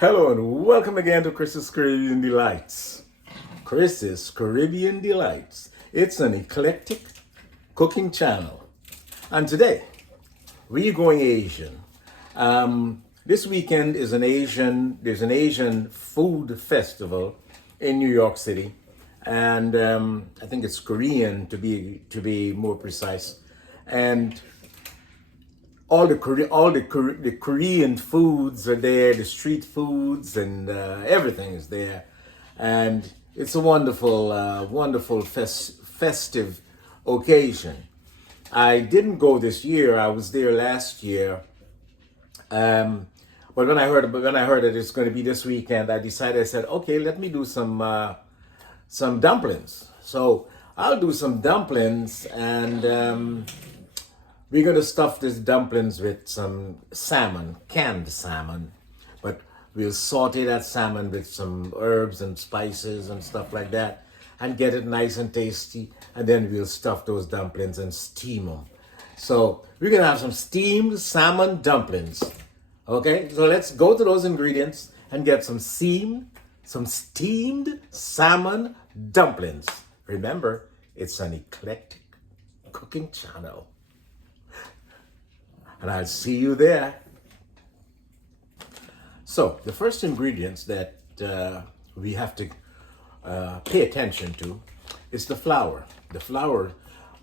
Hello and welcome again to Chris's Caribbean Delights. Chris's Caribbean Delights. It's an eclectic cooking channel. And today, we're going Asian. This weekend is there's an Asian food festival in New York City. And I think it's Korean to be more precise. And the Korean foods are there, the street foods and everything is there, and it's a wonderful festive occasion. I didn't go this year. I was there last year, but when I heard that it's going to be this weekend, I decided. I said, okay, let me do some dumplings. So I'll do some dumplings and. We're gonna stuff these dumplings with some salmon, canned salmon, but we'll saute that salmon with some herbs and spices and stuff like that and get it nice and tasty. And then we'll stuff those dumplings and steam them. So we're gonna have some steamed salmon dumplings. Okay, so let's go to those ingredients and get some steamed salmon dumplings. Remember, it's an eclectic cooking channel. And I'll see you there. So the first ingredients that we have to pay attention to is the flour. The flour,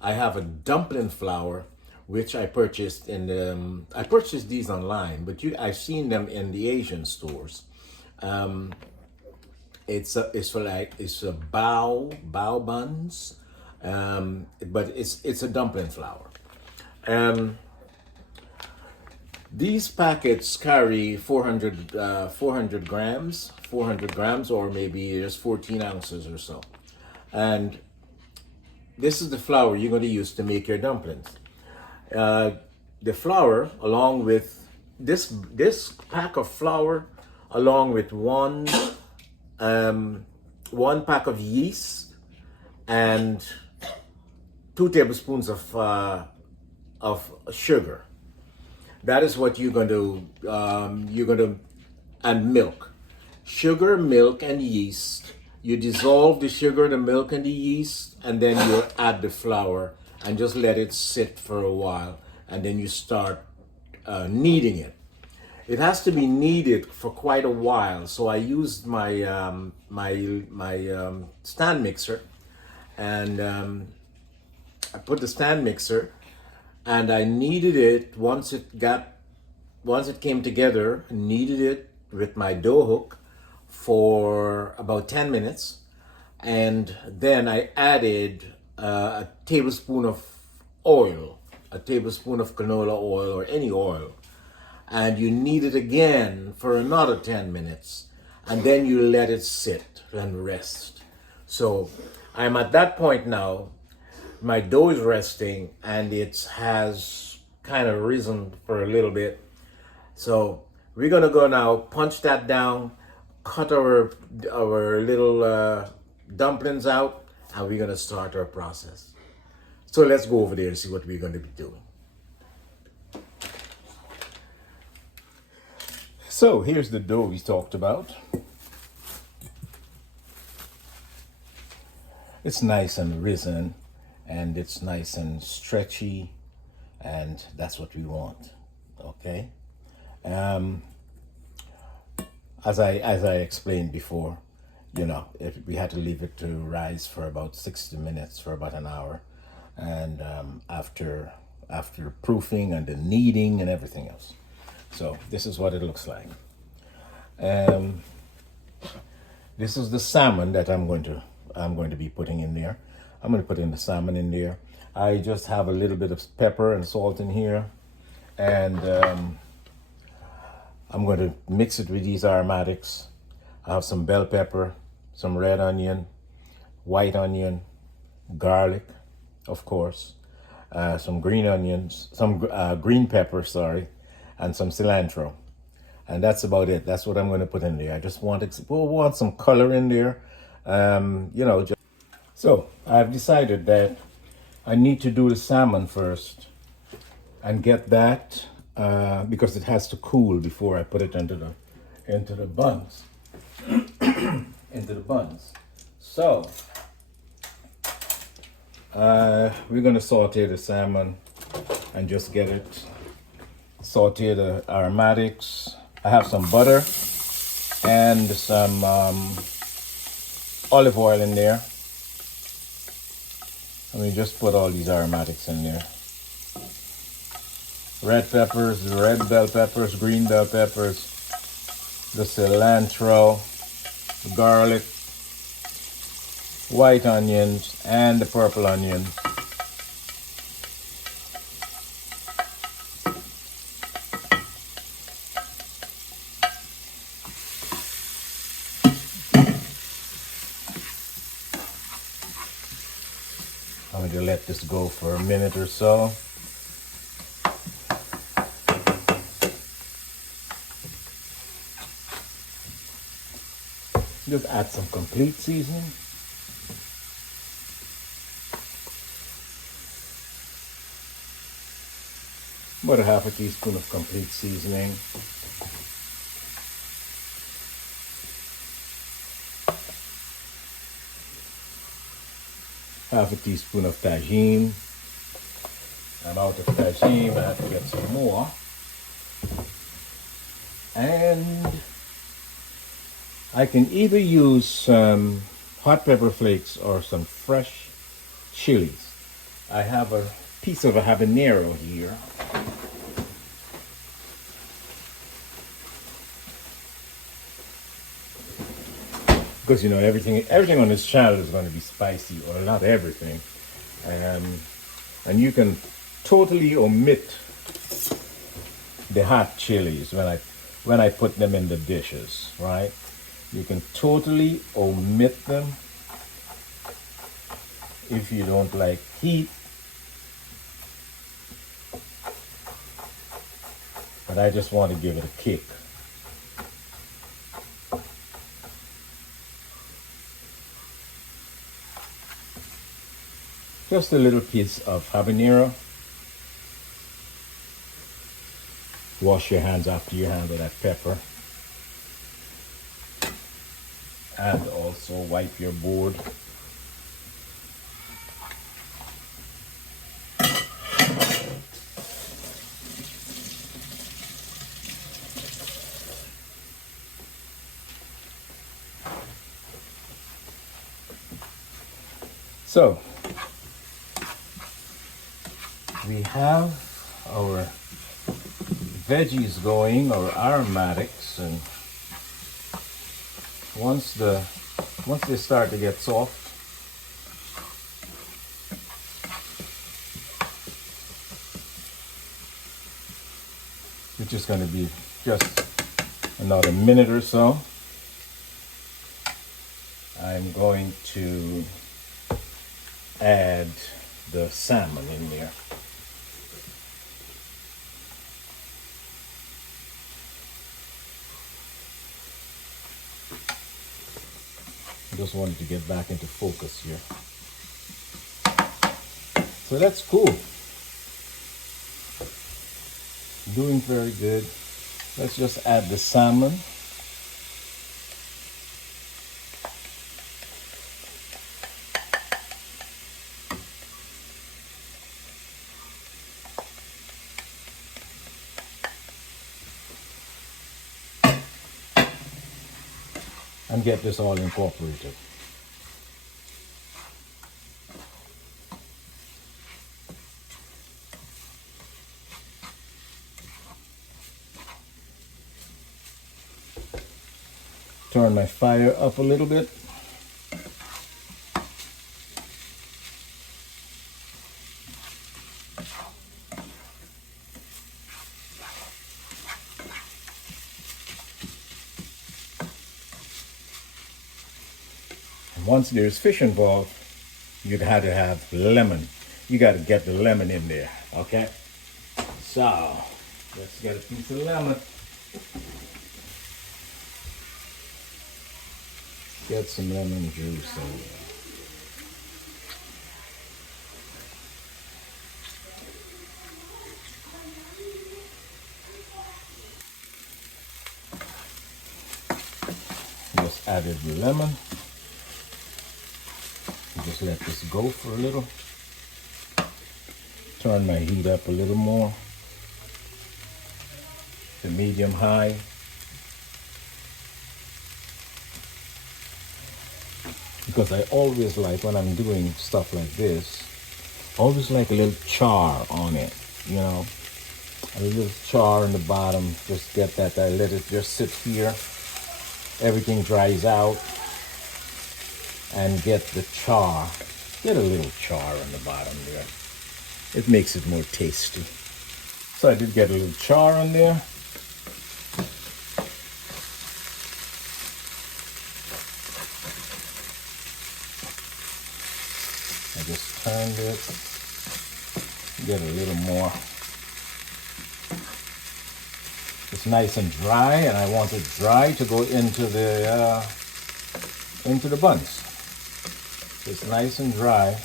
I have a dumpling flour, which I purchased I purchased these online, but I've seen them in the Asian stores. It's a bao buns, but it's a dumpling flour. These packets carry 400 grams, or maybe just 14 ounces or so. And this is the flour you're going to use to make your dumplings. The flour, along with this pack of flour, along with one pack of yeast and 2 tablespoons of sugar. That is what you're going to and milk. Sugar, milk, and yeast. You dissolve the sugar, the milk, and the yeast, and then you add the flour and just let it sit for a while, and then you start kneading it. It has to be kneaded for quite a while, so I used my stand mixer, and I put the stand mixer. And I kneaded it once it came together, kneaded it with my dough hook for about 10 minutes. And then I added a tablespoon of oil, a tablespoon of canola oil or any oil. And you knead it again for another 10 minutes. And then you let it sit and rest. So I'm at that point now. My dough is resting and it has kind of risen for a little bit. So we're gonna go now, punch that down, cut our little dumplings out, and we're gonna start our process. So let's go over there and see what we're gonna be doing. So here's the dough we talked about. It's nice and risen. And it's nice and stretchy, and that's what we want. Okay. As I explained before, we had to leave it to rise for about 60 minutes, for about an hour, and after proofing and the kneading and everything else. So this is what it looks like. This is the salmon that I'm going to be putting in there. I'm going to put in the salmon in there. I just have a little bit of pepper and salt in here. And I'm going to mix it with these aromatics. I have some bell pepper, some red onion, white onion, garlic, of course, some green onions, some green pepper, and some cilantro. And that's about it. That's what I'm going to put in there. I just want some color in there. So I've decided that I need to do the salmon first and get that because it has to cool before I put it into into the buns. Into the buns. So we're gonna saute the salmon and just get it, saute the aromatics. I have some butter and some olive oil in there. And we just put all these aromatics in there. Red peppers, red bell peppers, green bell peppers, the cilantro, garlic, white onions, and the purple onion. I'm going to let this go for a minute or so. Just add some complete seasoning. About a half a teaspoon of complete seasoning. Half a teaspoon of tajin. I'm out of tajin, I have to get some more. And I can either use some hot pepper flakes or some fresh chilies. I have a piece of a habanero here. Because you know everything on this channel is going to be spicy, or not everything, and you can totally omit the hot chilies when I put them in the dishes, right? You can totally omit them if you don't like heat. But I just want to give it a kick. Just a little piece of habanero. Wash your hands after you handle that pepper. And also wipe your board. So we have our veggies going, our aromatics, and once they start to get soft, it's just going to be just another minute or so. I'm going to add the salmon in there. Just wanted to get back into focus here. So that's cool. Doing very good. Let's just add the salmon. And get this all incorporated. Turn my fire up a little bit. Once there's fish involved, you'd have to have lemon. You got to get the lemon in there, okay? So, let's get a piece of lemon. Get some lemon juice in there. added the lemon. Just let this go for a little. Turn my heat up a little more to medium high. Because I always like, when I'm doing stuff like this, always like a little char on it, you know, a little char in the bottom. Just get that. I let it just sit here. Everything dries out, and get the char. Get a little char on the bottom there. It makes it more tasty. So I did get a little char on there. I just turned it, get a little more. It's nice and dry, and I want it dry to go into the buns. So it's nice and dry.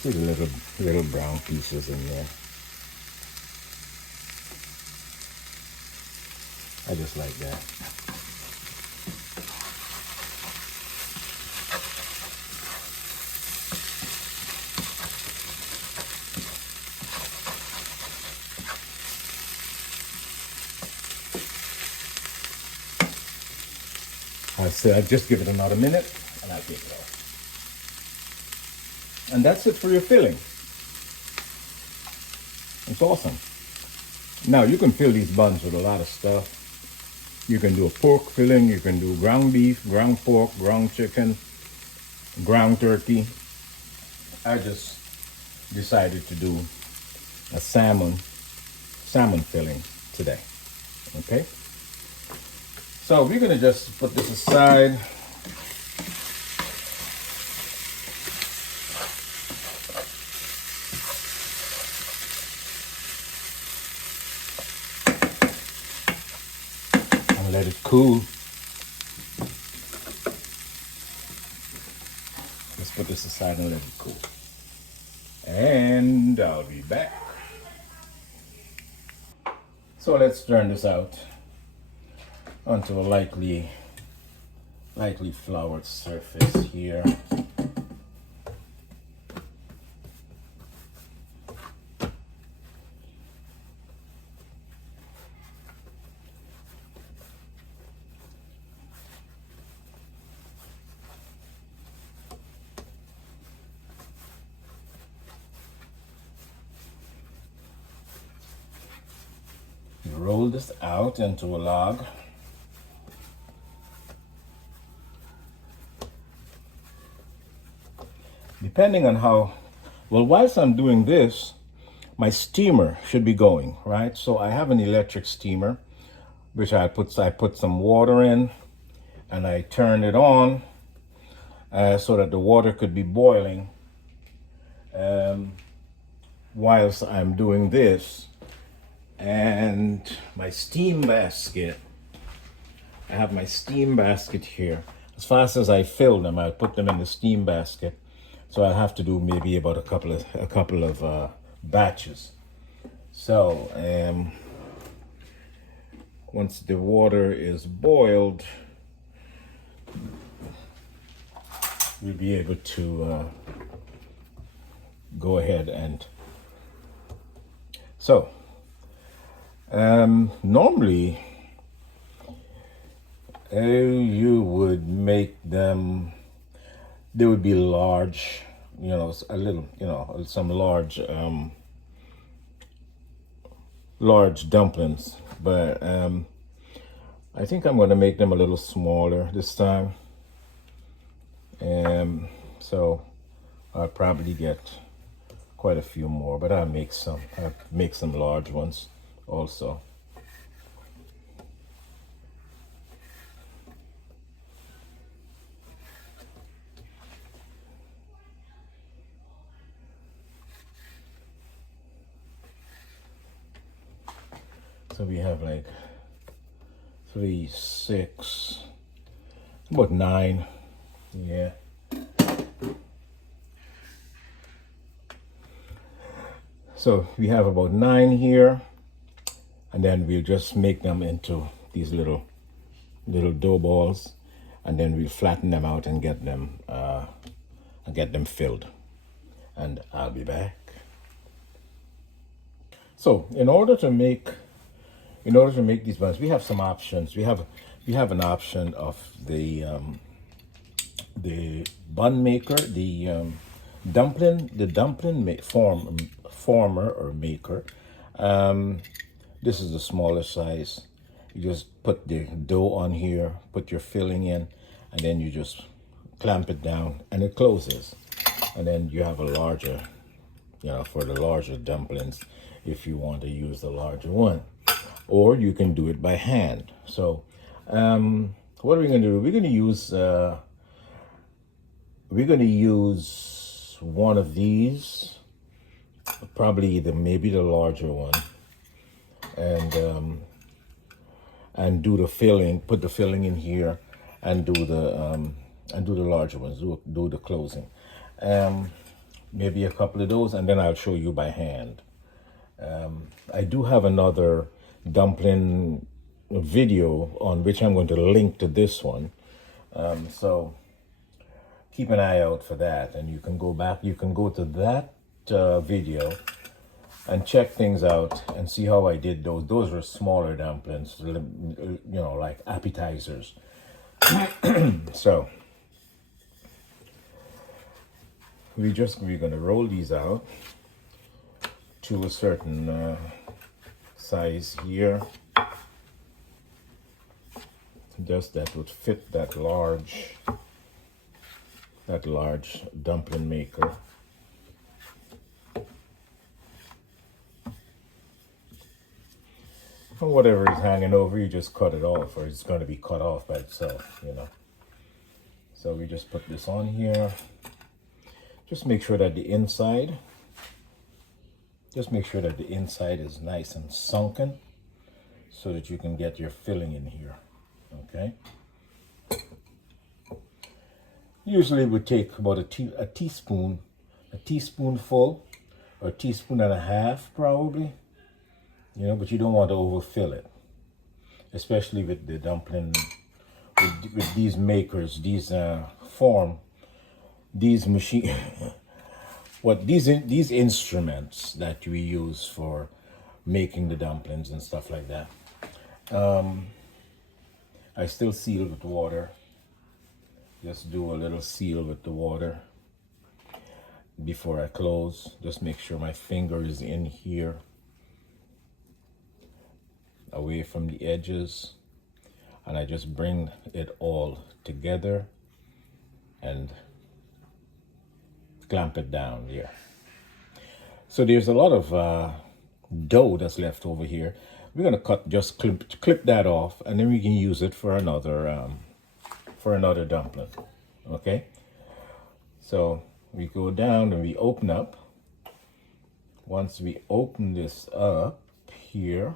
See the little brown pieces in there. I just like that. I said I'd just give it another minute and I'll take it off. And that's it for your filling. It's awesome. Now you can fill these buns with a lot of stuff. You can do a pork filling, you can do ground beef, ground pork, ground chicken, ground turkey. I just decided to do a salmon filling today. Okay? So we're gonna just put this aside. And let it cool. Let's put this aside and let it cool. And I'll be back. So let's turn this out onto a lightly floured surface here. Roll this out into a log. Depending on how, well, whilst I'm doing this, my steamer should be going, right? So I have an electric steamer, which I put some water in, and I turn it on so that the water could be boiling whilst I'm doing this. And my steam basket, I have my steam basket here. As fast as I fill them, I put them in the steam basket. So I have to do maybe about a couple of batches. So once the water is boiled, we'll be able to go ahead and so. Normally, you would make them, they would be large, you know, a little, you know, some large dumplings, but I think I'm going to make them a little smaller this time. So I'll probably get quite a few more, but I'll make some large ones also. So we have like 3, 6, about 9, yeah. So we have about 9 here. And then we'll just make them into these little dough balls, and then we'll flatten them out and get them filled. And I'll be back. So in order to make these buns, we have some options. We have an option of the bun maker, the dumpling former or maker. This is the smaller size. You just put the dough on here, put your filling in, and then you just clamp it down and it closes. And then you have a larger, for the larger dumplings, if you want to use the larger one. Or you can do it by hand. So what are we going to do? We're going to use one of these, probably maybe the larger one, and do the filling. Put the filling in here, and do the larger ones. Do the closing. Maybe a couple of those, and then I'll show you by hand. I do have another dumpling video on which I'm going to link to this one. So keep an eye out for that, and you can go to that video and check things out and see how I did those. Those were smaller dumplings, like appetizers. So we're going to roll these out to a certain size here, just that would fit that large dumpling maker. And whatever is hanging over, you just cut it off, or it's going to be cut off by itself, So we just put this on here. Just make sure that the inside is nice and sunken so that you can get your filling in here, okay? Usually it would take about a teaspoonful, or a teaspoon and a half probably, but you don't want to overfill it, especially with the dumpling, with these makers, these these instruments that we use for making the dumplings and stuff like that. I still seal with water. Just do a little seal with the water before I close. Just make sure my finger is in here, away from the edges, and I just bring it all together and clamp it down here. So there's a lot of dough that's left over here. We're gonna just clip that off, and then we can use it for another dumpling. Okay. So we go down and we open up. Once we open this up here,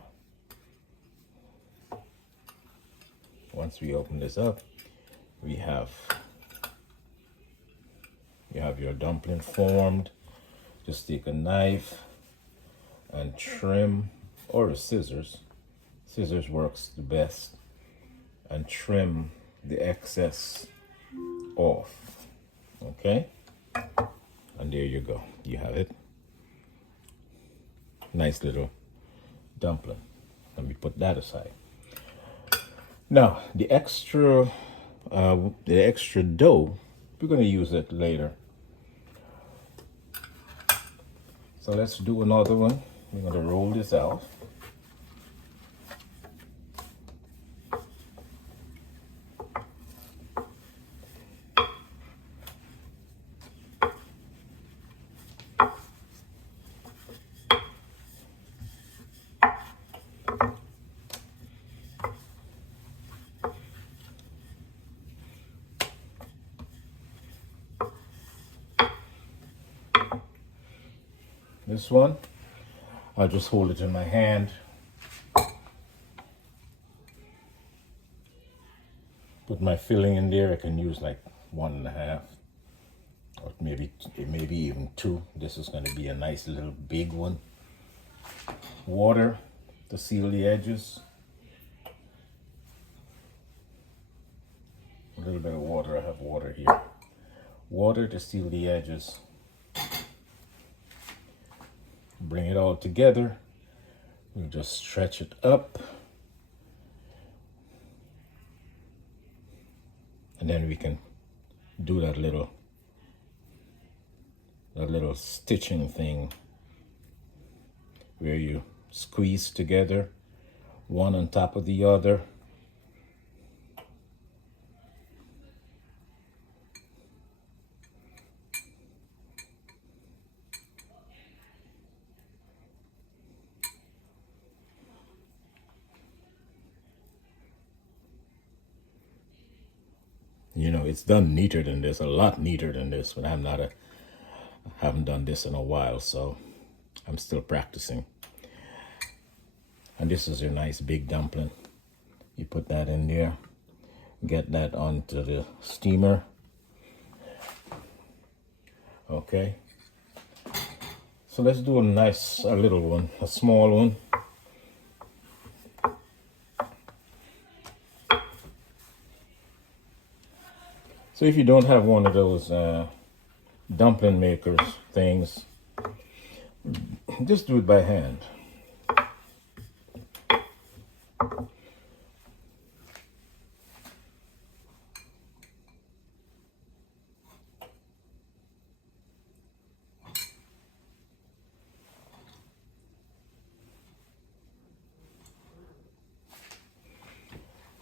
we have your dumpling formed. Just take a knife and trim, or a scissors. Scissors works the best, and trim the excess off. Okay, and there you go. You have it. Nice little dumpling. Let me put that aside. Now the extra dough, we're going to use it later. So let's do another one. We're going to roll this out. This one, I'll just hold it in my hand. Put my filling in there. I can use like 1.5, or maybe even 2. This is going to be a nice little big one. Water to seal the edges. A little bit of water. I have water here. Water to seal the edges. Bring it all together. We'll just stretch it up. And then we can do that little stitching thing where you squeeze together one on top of the other. You know, it's done neater than this, a lot neater than this, but I haven't done this in a while, so I'm still practicing. And this is your nice big dumpling. You put that in there, get that onto the steamer. Okay. So let's do a little one, a small one. So if you don't have one of those dumpling makers things, just do it by hand.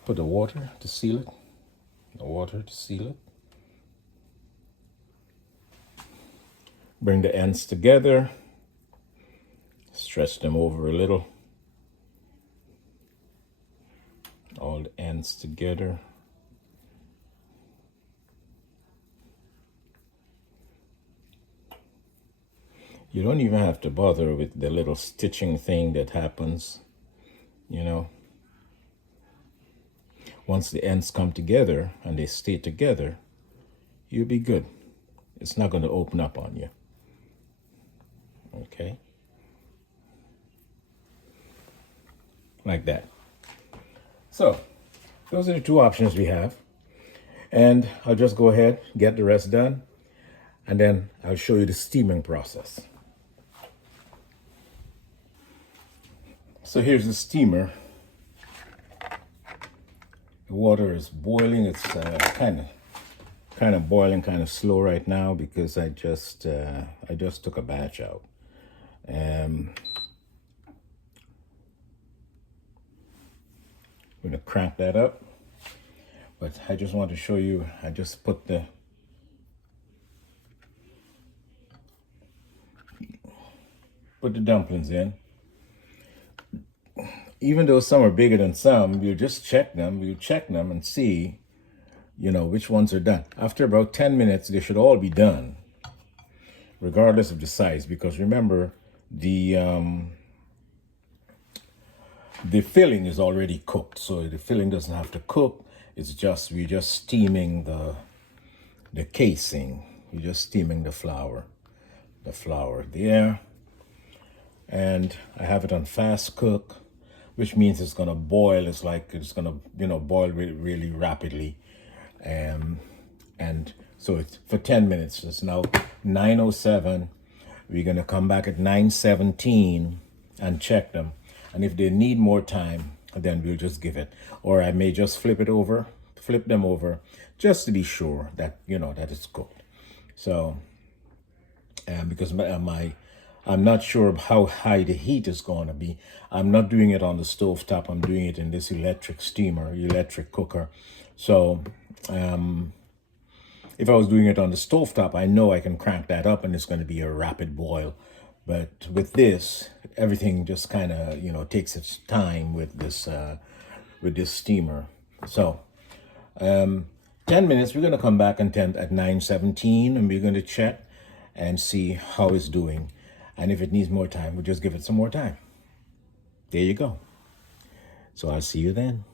Put the water to seal it. The water to seal it. Bring the ends together. Stretch them over a little. All the ends together. You don't even have to bother with the little stitching thing that happens, you know. Once the ends come together and they stay together, you'll be good. It's not going to open up on you. Okay? Like that. So, those are the two options we have. And I'll just go ahead, get the rest done, and then I'll show you the steaming process. So here's the steamer. The water is boiling. It's kind of boiling, kind of slow right now because I just took a batch out. I'm gonna crank that up, but I just want to show you. I just put the dumplings in. Even though some are bigger than some, you just check them. You check them and see, you know, which ones are done. After about 10 minutes, they should all be done, regardless of the size. Because remember, the filling is already cooked, so the filling doesn't have to cook. It's just we're just steaming the casing. You're just steaming the flour there, and I have it on fast cook, which means it's gonna boil. It's like it's gonna, you know, boil really rapidly, and so it's for 10 minutes. It's now 9:07. We're gonna come back at 9:17 and check them, and if they need more time, then we'll just give it, or I may just flip them over, just to be sure that, you know, that it's cooked. So, because I'm not sure of how high the heat is going to be. I'm not doing it on the stove top. I'm doing it in this electric cooker. So if I was doing it on the stove top, I know I can crank that up and it's going to be a rapid boil. But with this, everything just kind of, you know, takes its time with this steamer. So 10 minutes, we're going to come back at 9:17 and we're going to check and see how it's doing. And if it needs more time, we'll just give it some more time. There you go. So I'll see you then.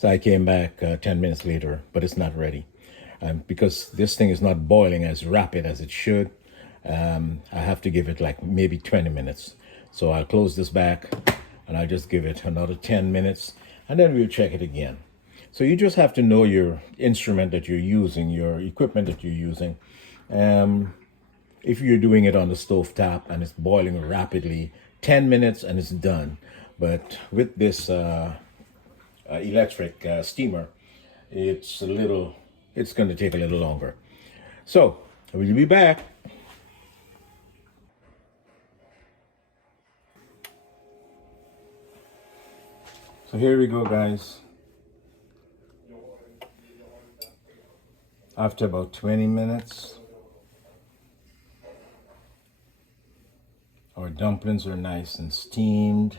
So I came back 10 minutes later, but it's not ready. Because this thing is not boiling as rapid as it should, I have to give it like maybe 20 minutes. So I'll close this back and I'll just give it another 10 minutes and then we'll check it again. So you just have to know your instrument that you're using, your equipment that you're using. If you're doing it on the stove top and it's boiling rapidly, 10 minutes and it's done. But with this electric steamer, it's going to take a little longer. So we'll be back. So here we go, guys. After about 20 minutes, our dumplings are nice and steamed.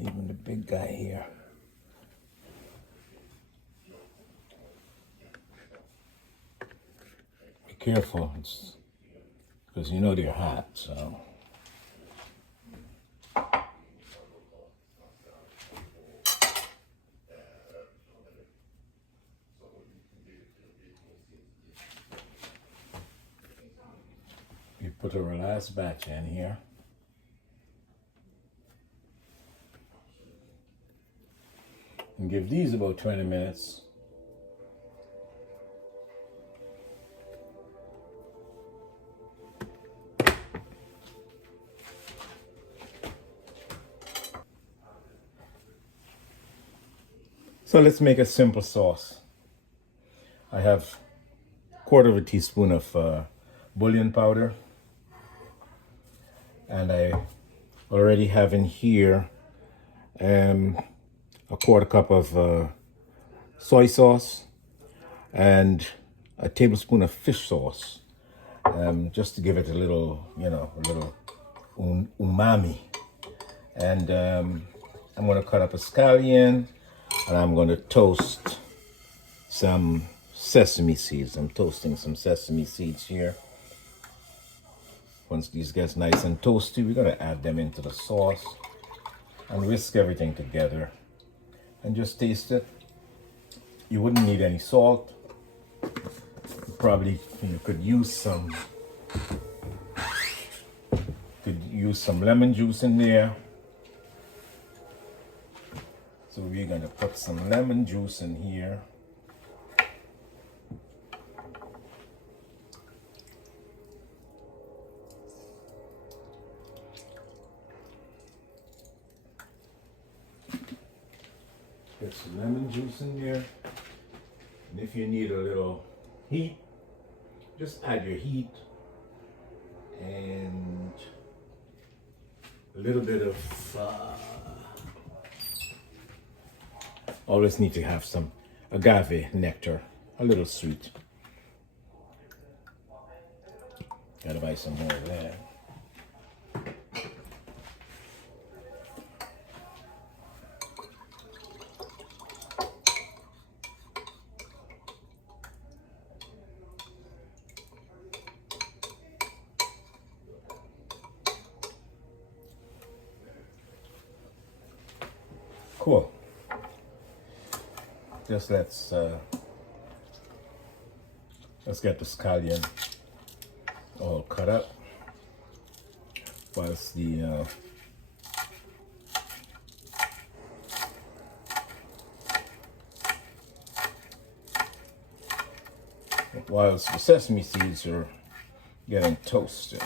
Even the big guy here. Be careful, because you know they're hot, so. We put our last batch in here. And give these about 20 minutes. So let's make a simple sauce. I have a quarter of a teaspoon of bouillon powder. And I already have in here a quarter cup of soy sauce and a tablespoon of fish sauce, just to give it a little, a little umami. And I'm going to cut up a scallion and I'm going to toast some sesame seeds. I'm toasting some sesame seeds here. Once these get nice and toasty, we're going to add them into the sauce and whisk everything together and just taste it. You wouldn't need any salt. You could use some lemon juice in there. So we're going to put some lemon juice in here. Get some lemon juice in there. And if you need a little heat, just add your heat and a little bit of always need to have some agave nectar, a little sweet. Gotta buy some more of that. Cool. Just let's get the scallion all cut up whilst the sesame seeds are getting toasted.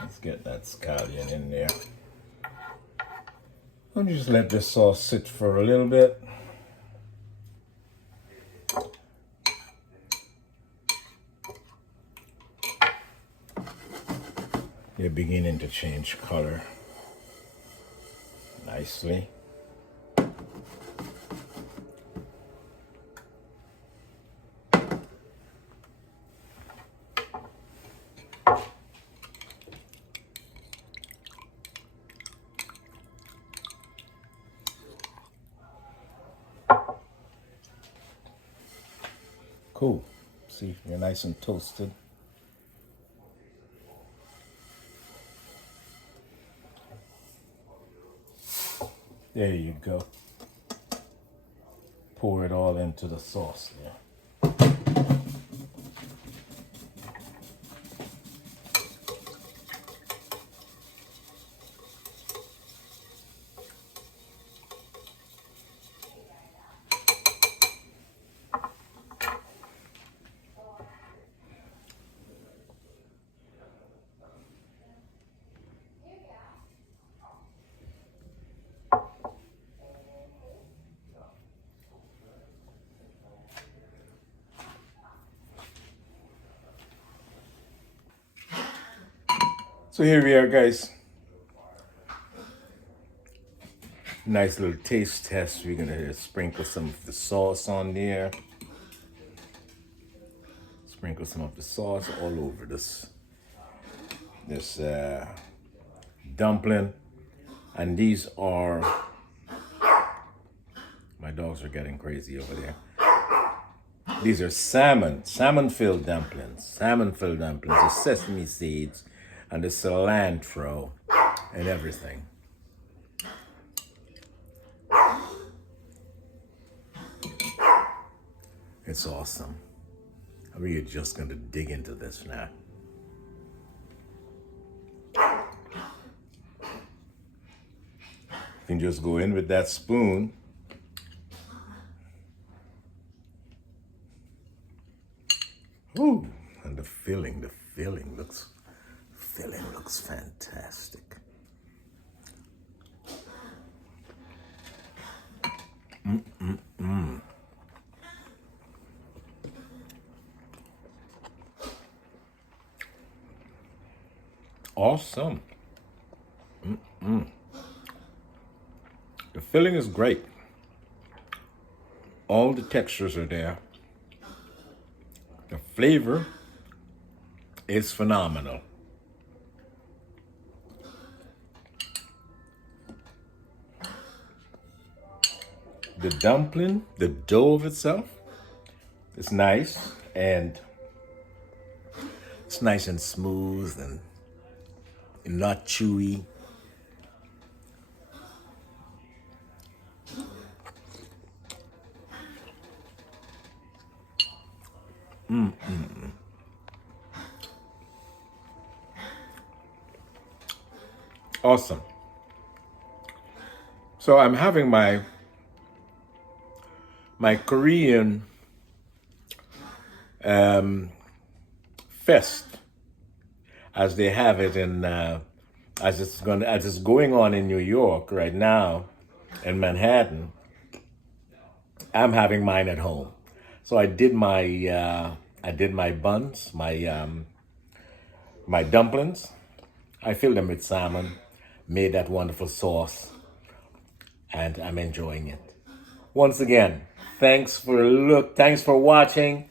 Let's get that scallion in there. And just let this sauce sit for a little bit. They're beginning to change color. nicely. Cool. See, they're nice and toasted. There you go. Pour it all into the sauce there. So here we are, guys. Nice little taste test. We're gonna sprinkle some of the sauce on there. Sprinkle some of the sauce all over this dumpling. And these are, my dogs are getting crazy over there. These are salmon-filled dumplings. Salmon-filled dumplings, the sesame seeds and the cilantro and everything. It's awesome. We are just going to dig into this now. You can just go in with that spoon. Ooh, and the filling looks fantastic. Awesome. The filling is great. All the textures are there. The flavor is phenomenal. The dumpling, the dough of itself, is nice, and it's nice and smooth and not chewy. Awesome. So I'm having my Korean fest, as they have it in as it's going on in New York right now, in Manhattan. I'm having mine at home. So I did my buns, my dumplings. I filled them with salmon, made that wonderful sauce, and I'm enjoying it. Once again, thanks for watching.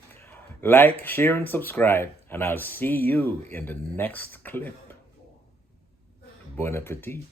Like, share, and subscribe, and I'll see you in the next clip. Bon appetit.